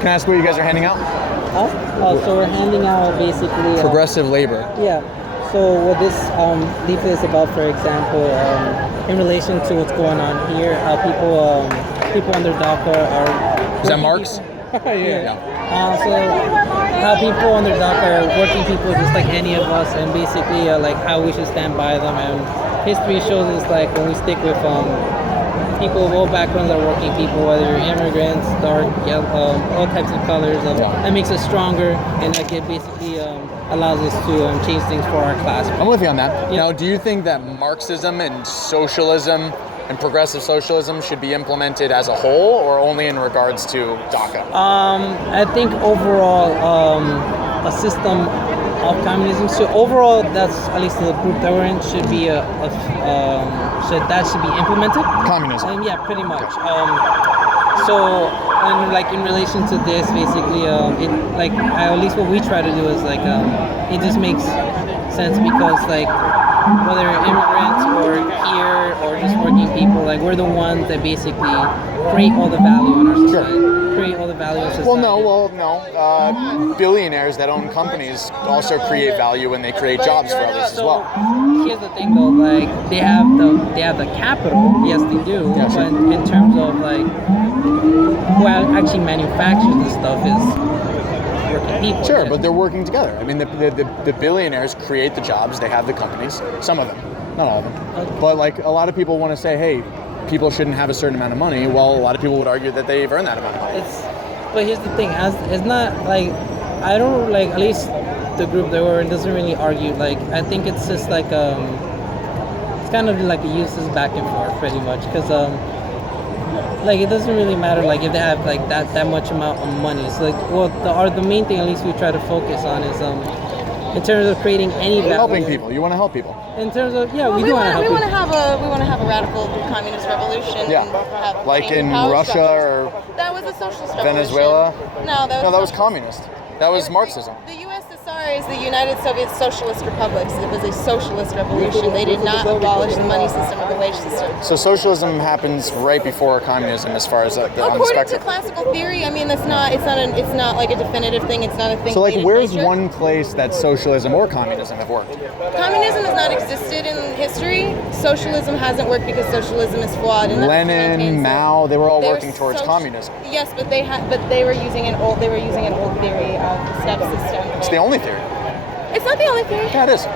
Can I ask what you guys are handing out? So we're handing out basically Progressive labor. Yeah. So what this leaflet is about, for example, in relation to what's going on here, how people under DACA are. Is that Marx? Yeah. So how people under DACA are working people just like any of us, and basically like how we should stand by them. And history shows us like when we stick with people of all backgrounds are working people, whether you're immigrants, dark, yellow, all types of colors. That makes us stronger, and that basically allows us to change things for our class. I'm with you on that. Yeah. Now, do you think that Marxism and socialism and progressive socialism should be implemented as a whole, or only in regards to DACA? I think overall, a system of communism. So overall, that's at least the group that we're in should be should be implemented. Communism. And yeah, pretty much. So, and like in relation to this, basically, it like at least what we try to do is like it just makes sense because like whether immigrants or here or just working people, like we're the ones that basically create all the value in our society. Sure. Create all the value in society. Well, no. Billionaires that own companies also create value when they create jobs for others as well. Here's the thing, though. Like they have the capital. Yes, they do. Yeah, sure. But in terms of like who actually manufactures this stuff is working people. Sure, but they're working together. I mean, the billionaires create the jobs. They have the companies. Some of them, not all of them. Okay. But like a lot of people want to say, hey, people shouldn't have a certain amount of money. Well, a lot of people would argue that they've earned that amount of money. But here's the thing, it's not like, I don't like, at least the group that we're in doesn't really argue. Like, I think it's just like, it's kind of like a useless back and forth pretty much. Because, like, it doesn't really matter, like, if they have like that much amount of money. So like, well, the main thing at least we try to focus on is, in terms of creating any value. Helping people. You want to help people. In terms of, yeah, we do want to help people. We want to have a radical communist revolution. Yeah. And have Like in Russia or that was a socialist revolution. Venezuela? No, that was communist. That was Marxism. The USSR is the United Soviet Socialist Republics. It was a socialist revolution. They did not abolish the money system or the wage system. So socialism happens right before communism, as far as on the According spectrum. to classical theory, I mean, it's not like a definitive thing. It's not a thing. So like, made in where's nature. one place that socialism or communism have worked? Communism has not existed in history. Socialism hasn't worked because socialism is flawed. And Lenin, Mao, they were all They're working towards communism. Yes, but they were using an old theory of the step system. It's the only theory. It's not the only theory. Yeah, it is.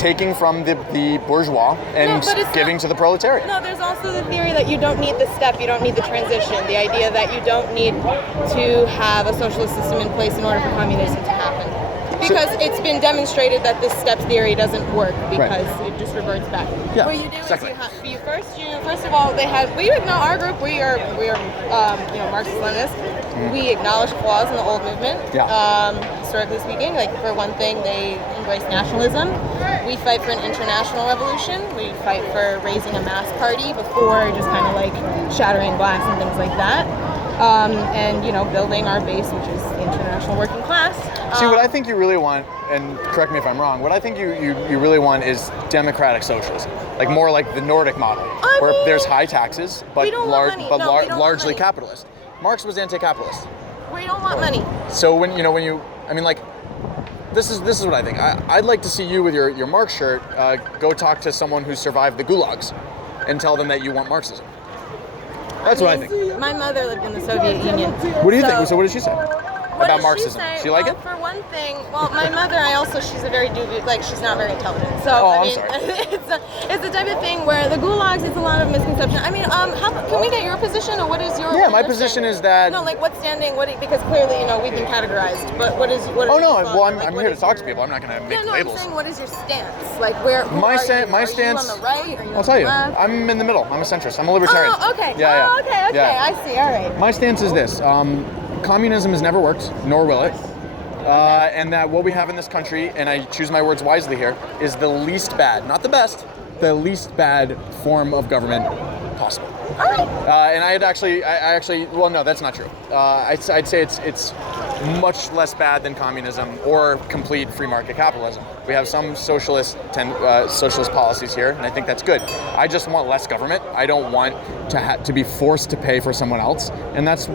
Taking from the bourgeois and giving to the proletariat. No, there's also the theory that you don't need the step, you don't need the transition. The idea that you don't need to have a socialist system in place in order for communism to happen. Because it's been demonstrated that this step theory doesn't work because it just reverts back. Yeah, what you do exactly. is first of all, our group, we are Marxist-Leninists. Mm-hmm. We acknowledge flaws in the old movement. Yeah. Historically speaking, like for one thing, they embrace nationalism. We fight for an international revolution. We fight for raising a mass party before just kind of like shattering glass and things like that. And building our base, which is the international working class. See, what I think you really want, and correct me if I'm wrong, what I think you really want is democratic socialism, like more like the Nordic model, where there's high taxes, but largely capitalist. Marx was anti-capitalist. We don't want money. So this is what I think. I'd like to see you with your Marx shirt go talk to someone who survived the gulags and tell them that you want Marxism. That's what I think. My mother lived in the Soviet Union. What do you think? So what did she say about Marxism? She say? She like it? For one thing, my mother, she's a very dubious, she's not very intelligent. So, I'm sorry. it's the type of thing where the gulags, it's a lot of misconception. I mean, can we get your position, or what is your Yeah, my position is that... No, what's standing, because clearly, we've been categorized, but what is I'm here to talk to people. I'm not going to make labels. I'm saying, what is your stance? Like, where, my stance, are you on the right? Are you I'll tell you. left? I'm in the middle. I'm a centrist. I'm a libertarian. Oh, okay. Yeah. Okay. Yeah. I see. All right. My stance is this. Communism has never worked, nor will it. And that what we have in this country, and I choose my words wisely here, is the least bad, not the best, the least bad form of government possible. And I actually, well, no, that's not true. I'd say it's much less bad than communism or complete free market capitalism. We have some socialist policies here, and I think that's good. I just want less government. I don't want to be forced to pay for someone else, and that's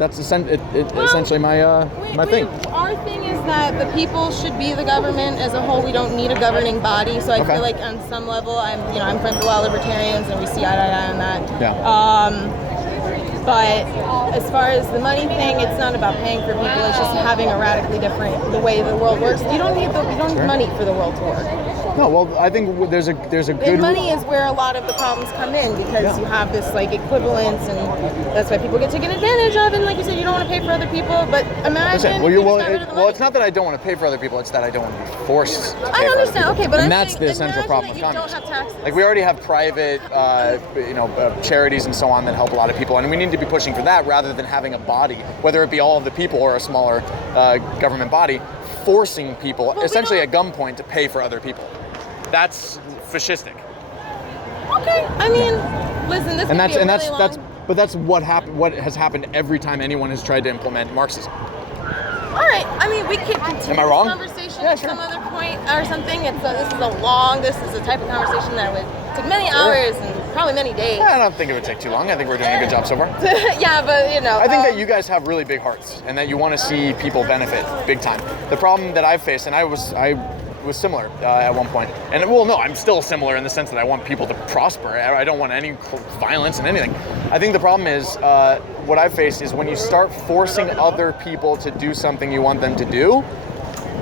essentially my my thing. Our thing is that the people should be the government as a whole. We don't need a governing body. So I feel like on some level, I'm friends with a lot of libertarians, and we see eye to eye on that. Yeah. But as far as the money thing, it's not about paying for people. It's just having a radically different the way the world works. You don't need money for the world to work. No, well, I think there's a good. And money is where a lot of the problems come in because you have this like equivalence, and that's why people get taken advantage of. And like you said, you don't want to pay for other people, but imagine. Well, it's not that I don't want to pay for other people; it's that I don't want to be forced. I understand. Okay, but that's the essential problem with communism. Don't have taxes. Like we already have private, charities and so on that help a lot of people, and we need to be pushing for that rather than having a body, whether it be all of the people or a smaller government body, forcing people essentially at gunpoint to pay for other people. That's fascistic. Okay, I mean, listen, this but that's what has happened every time anyone has tried to implement Marxism. All right, I mean, we could continue Am I wrong? this conversation at some other point or something. This is a type of conversation that would take many hours and probably many days. I don't think it would take too long. I think we're doing a good job so far. Yeah, but I think that you guys have really big hearts and that you want to see people benefit big time. The problem that I've faced, and I was similar at one point. And no, I'm still similar in the sense that I want people to prosper. I don't want any violence and anything. I think the problem is what I've faced is when you start forcing other people to do something you want them to do,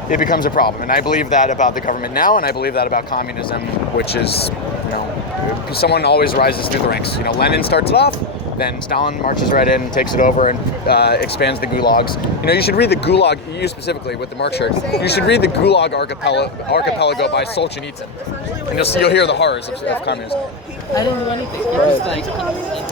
it becomes a problem. And I believe that about the government now, and I believe that about communism, which is, someone always rises through the ranks. Lenin starts it off, then Stalin marches right in, takes it over, and expands the gulags. You should read the Gulag, you specifically with the Marx shirt, you should read the Gulag Archipelago by Solzhenitsyn, and you'll hear the horrors of communism. I don't do anything.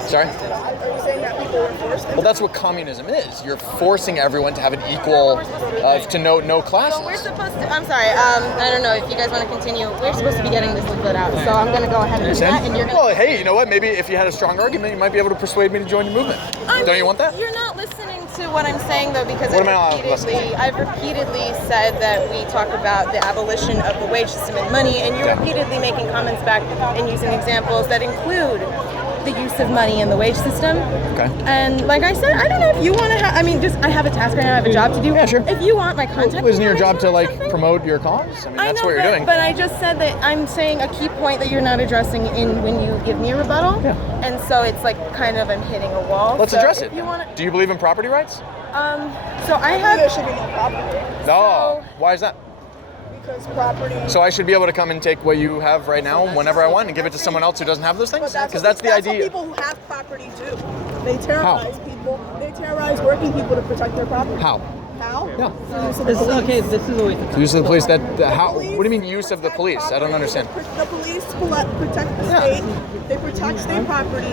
Sorry? Are you saying that people were forced? Well, that's what communism is. You're forcing everyone to have an equal, to no classes. Well, we're supposed to, I'm sorry, I don't know if you guys want to continue. We're supposed to be getting this leaflet out, so I'm going to go ahead and do that. And you're well, hey, you know what? Maybe if you had a strong argument, you might be able to persuade me to join your movement. Don't you want that? You're not listening to what I'm saying, though, because I've repeatedly said that we talk about the abolition of the wage system and money, and you're repeatedly making comments back and using examples that include the use of money in the wage system. Okay. And like I said, I don't know if you want to I have a task right now, I have a job to do. Yeah, sure. If you want my contact isn't your job to promote your cause? That's what you're doing. But I just said that I'm saying a key point that you're not addressing when you give me a rebuttal. Yeah. And so it's like kind of I'm hitting a wall. Let's address it. Do you believe in property rights? So I have. There should be no property. No. Why is that? Because property. So I should be able to come and take what you have right now whenever I want and give it to someone else who doesn't have those things? Because that's the idea. What people who have property do. They terrorize people. They terrorize working people to protect their property. How? Yeah. This is a way to use of the police. How? What do you mean use of the police? I don't understand. The police protect the state. They protect state property,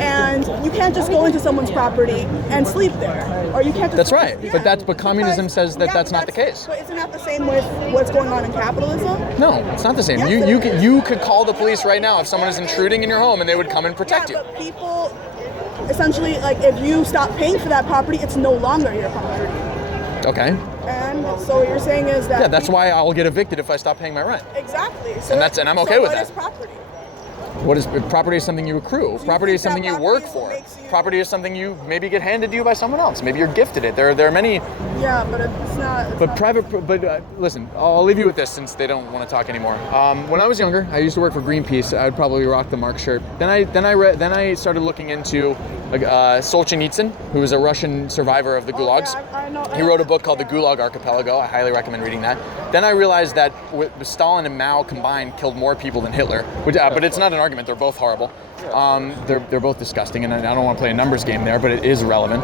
and you can't just go into someone's property and sleep there, or you can't. That's right. But communism says that that's not the case. But isn't that the same with what's going on in capitalism? No, it's not the same. Yes, You could call the police right now if someone is intruding in your home, and they would come and protect you. But people, essentially, like if you stop paying for that property, it's no longer your property. Okay. And so what you're saying is that that's why I'll get evicted if I stop paying my rent. Exactly. And I'm okay with that. What is property? Property is something you accrue. Property is something you work for. Property is something you maybe get handed to you by someone else. Maybe you're gifted it. There are many. Yeah, but it's not. Listen, I'll leave you with this since they don't want to talk anymore. When I was younger, I used to work for Greenpeace. I would probably rock the Marx shirt. Then I started looking into Solzhenitsyn, who was a Russian survivor of the gulags. I know. He wrote a book called The Gulag Archipelago. I highly recommend reading that. Then I realized that Stalin and Mao combined killed more people than Hitler. But it's not an argument. They're both horrible. They're both disgusting, and I don't want to play a numbers game there, but it is relevant.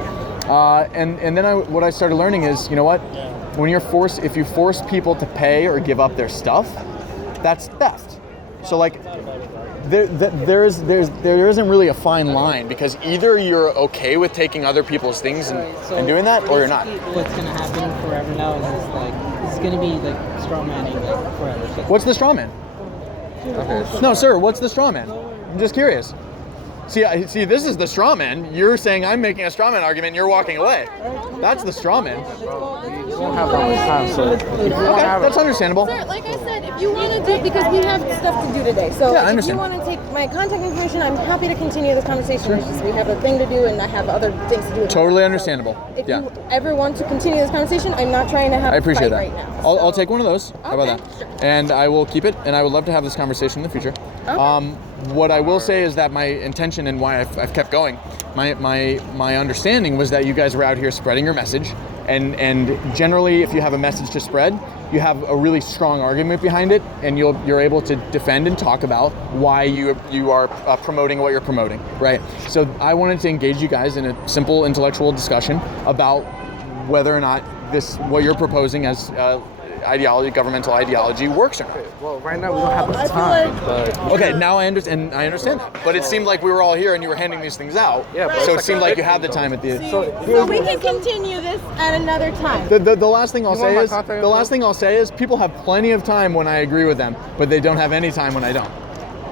And then what I started learning is, you know what? If you force people to pay or give up their stuff, that's theft. So like, there isn't really a fine line, because either you're okay with taking other people's things and doing that, or you're not. What's gonna happen forever now is it's gonna be like straw manning like forever. So what's the straw man? No, sir. What's the straw man? I'm just curious. See, this is the straw man. You're saying I'm making a straw man argument, and you're walking away. That's the straw man. We don't have that much time, so if you want to have That's understandable. Sir, like I said, if you want to do, because we have stuff to do today. So Yeah, I if you understand. want to take my contact information, I'm happy to continue this conversation. It's just we have a thing to do, and I have other things to do. Totally understandable. If Yeah. you ever want to continue this conversation, I'm not trying to have I appreciate a that. fight right now. I'll take one of those. How about Okay, that? sure. And I will keep it, and I would love to have this conversation in the future. Okay. What I will say is that my intention and why I've kept going, my understanding was that you guys were out here spreading your message, and generally, if you have a message to spread, you have a really strong argument behind it, and you're able to defend and talk about why you are promoting what you're promoting, right? So I wanted to engage you guys in a simple intellectual discussion about whether or not what you're proposing as ideology, governmental ideology, works or not. Well, right now we don't have the time, but Okay, now I understand that. But it seemed like we were all here and you were handing these things out. Yeah, but So it it's seemed like like you had the time at the. So we can continue this at another time. The last thing I'll You want say my is contact the last info? thing I'll say is people have plenty of time when I agree with them, but they don't have any time when I don't.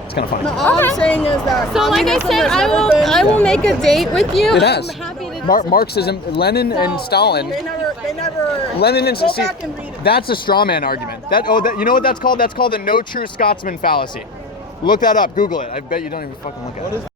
It's kind of funny. No, all I'm saying is that So like I communism said, has I never will been- I will make a date with you. It has. I'm happy to Marxism, Lenin and Stalin. They never. Lenin and go see, back and read it. that's a straw man argument. You know what that's called? That's called the no true Scotsman fallacy. Look that up. Google it. I bet you don't even fucking look at it.